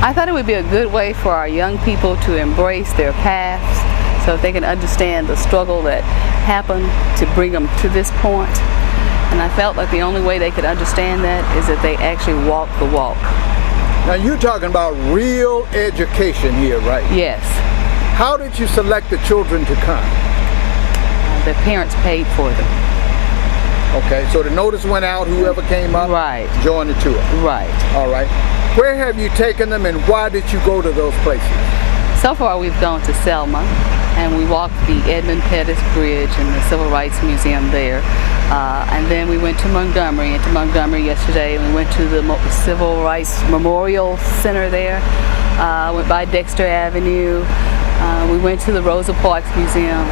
I thought it would be a good way for our young people to embrace their paths so that they can understand the struggle that happened to bring them to this point. And I felt like the only way they could understand that is that they actually walk the walk. Now you're talking about real education here, right? Yes. How did you select the children to come? The parents paid for them. Okay, so the notice went out, whoever came up, right, joined the tour. Right. All right. Where have you taken them and why did you go to those places? So far we've gone to Selma and we walked the Edmund Pettus Bridge and the Civil Rights Museum there. And then we went to Montgomery, yesterday, and we went to the Civil Rights Memorial Center there. Went by Dexter Avenue. We went to the Rosa Parks Museum.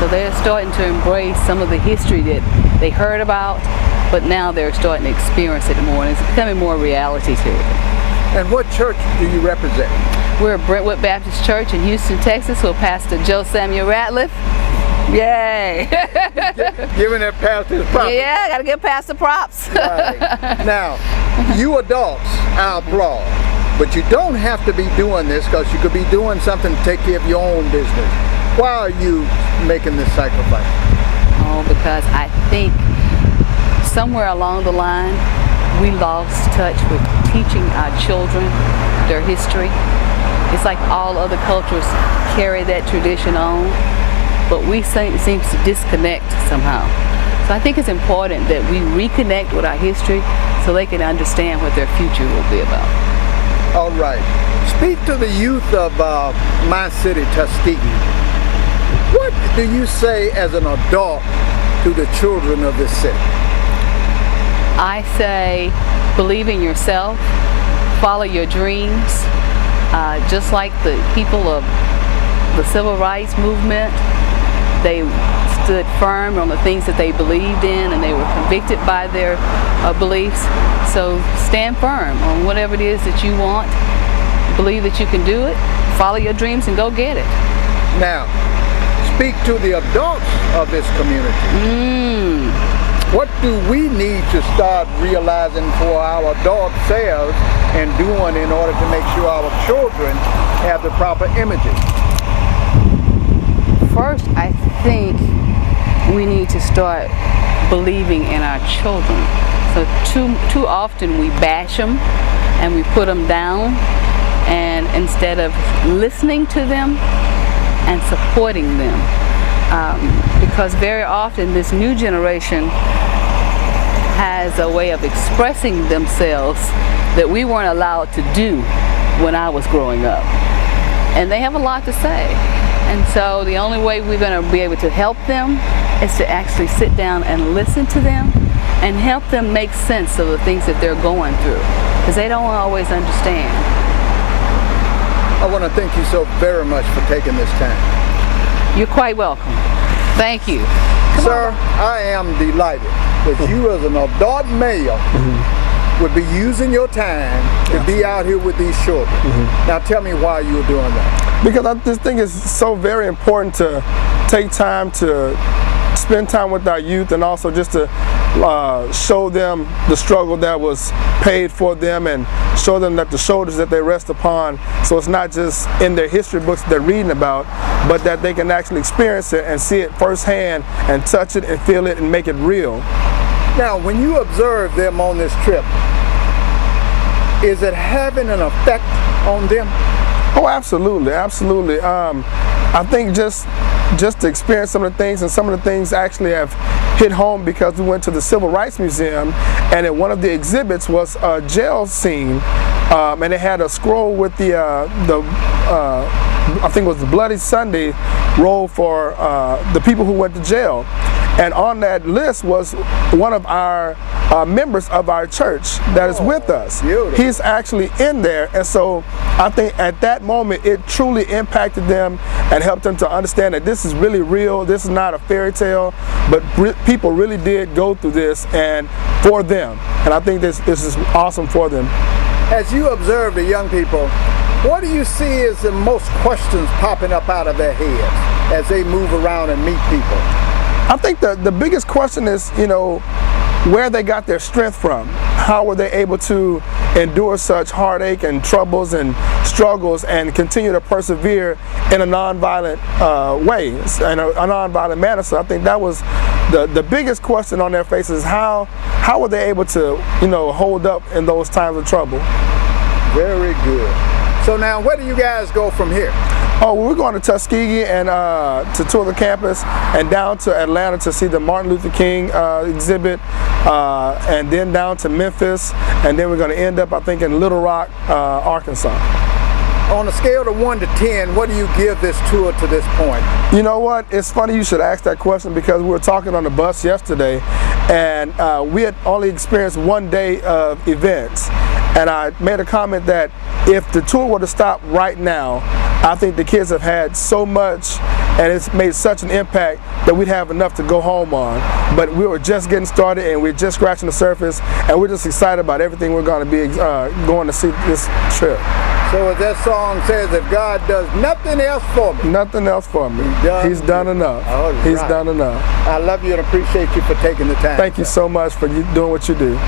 So they're starting to embrace some of the history that they heard about, but now they're starting to experience it more, and it's becoming more reality to it. And what church do you represent? We're at Brentwood Baptist Church in Houston, Texas, with Pastor Joe Samuel Ratliff. Yay! Giving that pastor props. Yeah, I gotta give Pastor props. Right. Now, you adults, I applaud, but you don't have to be doing this because you could be doing something to take care of your own business. Why are you making this sacrifice? Oh, because I think somewhere along the line we lost touch with teaching our children their history. It's like all other cultures carry that tradition on, but we seem to disconnect somehow. So I think it's important that we reconnect with our history so they can understand what their future will be about. All right. Speak to the youth of my city, Tuskegee. What do you say as an adult to the children of this city? I say, believe in yourself, follow your dreams. Just like the people of the Civil Rights Movement, they stood firm on the things that they believed in and they were convicted by their beliefs. So stand firm on whatever it is that you want. Believe that you can do it, follow your dreams and go get it. Now, speak to the adults of this community. What do we need to start realizing for our adult selves and doing in order to make sure our children have the proper images? First, I think we need to start believing in our children. So too often we bash them and we put them down, and instead of listening to them and supporting them. Because very often this new generation has a way of expressing themselves that we weren't allowed to do when I was growing up. And they have a lot to say. And so the only way we're going to be able to help them is to actually sit down and listen to them and help them make sense of the things that they're going through, because they don't always understand. I want to thank you so very much for taking this time. You're quite welcome. Thank you. Sir, I am delighted that you as an adult male would be using your time to be out here with these children. Now tell me why you're doing that. Because I just think it's so very important to take time to spend time with our youth, and also just to show them the struggle that was paid for them, and show them that the shoulders that they rest upon, so it's not just in their history books they're reading about, but that they can actually experience it and see it firsthand and touch it and feel it and make it real. Now, when you observe them on this trip, is it having an effect on them? Oh, absolutely, absolutely. I think just to experience some of the things, and some of the things actually have hit home because we went to the Civil Rights Museum, and in one of the exhibits was a jail scene, and it had a scroll with I think it was the Bloody Sunday roll for the people who went to jail. And on that list was one of our members of our church that is with us. Beautiful. He's actually in there, and so I think at that moment it truly impacted them and helped them to understand that this is really real, this is not a fairy tale, but people really did go through this, and for them. And I think this is awesome for them. As you observe the young people, what do you see as the most questions popping up out of their heads as they move around and meet people? I think the biggest question is, where they got their strength from. how were they able to endure such heartache and troubles and struggles and continue to persevere in a nonviolent way, in a nonviolent manner. So I think that was the biggest question on their faces: how were they able to, hold up in those times of trouble? Very good. So now, where do you guys go from here? Oh, we're going to Tuskegee and to tour the campus, and down to Atlanta to see the Martin Luther King exhibit, and then down to Memphis, and then we're going to end up, I think, in Little Rock, Arkansas. On a scale of 1 to 10, what do you give this tour to this point? You know what? It's funny you should ask that question, because we were talking on the bus yesterday, and we had only experienced 1 day of events. And I made a comment that if the tour were to stop right now, I think the kids have had so much and it's made such an impact that we'd have enough to go home on. But we were just getting started and we're just scratching the surface, and we're just excited about everything we're going to be going to see this trip. So as that song says, if God does nothing else for me. Nothing else for me. He's done enough. He's done enough. I love you and appreciate you for taking the time. Thank you so much for doing what you do.